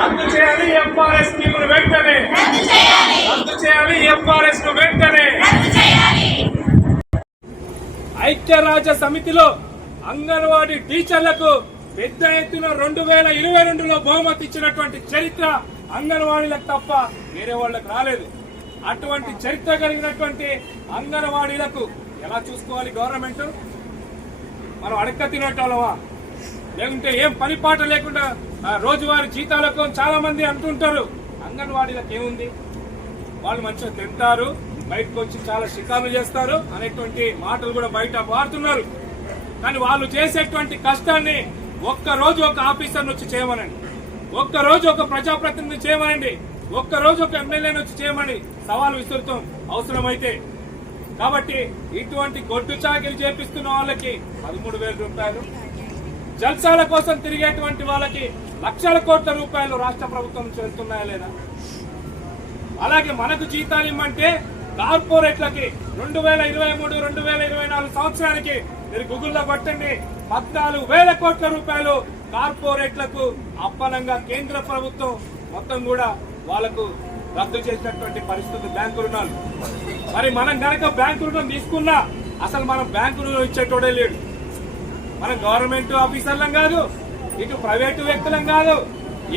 రద్దు చేయాలి ఎఫ్ఆర్ఎస్ స్కీములు వెంటనే. రద్దు చేయాలి. ను వెంటనే. ఐక్యరాజ్య సమితిలో అంగన్వాడీ టీచర్లకు పెద్ద ఎత్తున రెండు వేల ఇరవై రెండులో బహుమతి ఇచ్చినటువంటి చరిత్ర అంగన్వాడీలకు తప్ప వేరే వాళ్ళకి రాలేదు. అటువంటి చరిత్ర కలిగినటువంటి అంగన్వాడీలకు ఎలా చూసుకోవాలి గవర్నమెంట్? మనం అడక్క తినటోళ్ళమా? లేకుంటే ఏం పని పాట లేకుండా ఆ, రోజువారీ జీతాలకు చాలా మంది అంటుంటారు. అంగన్వాడీలకు ఏముంది? వాళ్ళు మంచిగా తింటారు బయటకు వచ్చి చాలా షికారులు చేస్తారు అనేటువంటి మాటలు కూడా బయట వాడుతున్నారు. కానీ వాళ్ళు చేసేటువంటి కష్టాన్ని ఒక్క రోజు ఒక ఆఫీసర్ వచ్చి చేయమనండి. ఒక్క రోజు ఒక ప్రజాప్రతినిధి చేయమనండి. ఒక్క రోజు ఒక ఎమ్మెల్యేని వచ్చి చేయమని సవాల్ విసురుతాం అవసరమైతే. కాబట్టి ఇటువంటి గొడ్డు చాకిరి చేపిస్తున్న వాళ్ళకి పదమూడు వేల రూపాయలు జల్సాల కోసం తిరిగేటువంటి వాళ్ళకి లక్షల కోట్ల రూపాయలు రాష్ట్ర ప్రభుత్వం నుంచి లేదా? అలాగే మనకు జీతాలు ఇమ్మంటే కార్పొరేట్లకి రెండు వేల ఇరవై మూడు రెండు వేల ఇరవై నాలుగు సంవత్సరానికి మీరు గూగుల్లో పట్టండి పద్నాలుగు వేల కోట్ల రూపాయలు కార్పొరేట్లకు అప్పనంగా కేంద్ర ప్రభుత్వం మొత్తం కూడా వాళ్ళకు రద్దు చేసినటువంటి పరిస్థితి బ్యాంకు రుణాలు. మరి మనం గనక బ్యాంకు రుణం తీసుకున్నా అసలు మనం బ్యాంకు రుణం ఇచ్చేటోడే లేడు. మనం గవర్నమెంట్ ఆఫీసర్లం కాదు ఇటు ప్రైవేటు వ్యక్తులం కాదు.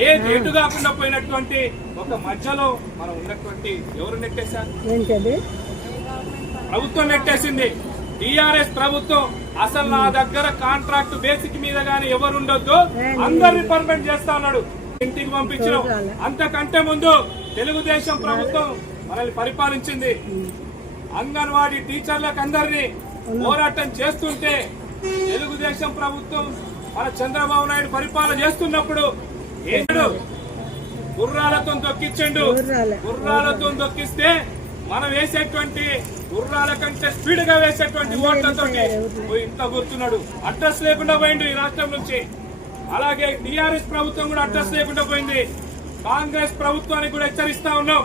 ఏ రేటు కాకుండా పోయినటువంటి ఒక మధ్యలో మనం ఉన్నటువంటి ఎవరు నెట్టేశారు? ప్రభుత్వం నెట్టేసింది. టిఆర్ఎస్ ప్రభుత్వం అసలు నా దగ్గర కాంట్రాక్ట్ బేసిక్ మీద గానీ ఎవరు ఉండొద్దు. అందరిని పర్మనెంట్ చేస్తా ఉన్నాడు. ఇంటికి పంపించడం అంతకంటే ముందు తెలుగుదేశం ప్రభుత్వం మనల్ని పరిపాలించింది. అంగన్వాడీ టీచర్లకు అందరినీ పోరాటం చేస్తుంటే తెలుగుదేశం ప్రభుత్వం మన చంద్రబాబు నాయుడు పరిపాలన చేస్తున్నప్పుడు ఏంటడు గుర్రాలతో దొక్కించండు. గుర్రాలే. గుర్రాలతో దొక్కిస్తే మనం వేసేటువంటి గుర్రాల కంటే స్పీడ్గా వేసేటువంటి ఓట్లతో ఇంత గుర్తున్నాడు అడ్రస్ లేకుండా పోయిండు ఈ రాష్ట్రం నుంచి. అలాగే టిఆర్ఎస్ ప్రభుత్వం కూడా అడ్రస్ లేకుండా పోయింది. కాంగ్రెస్ ప్రభుత్వానికి కూడా హెచ్చరిస్తా ఉన్నాం.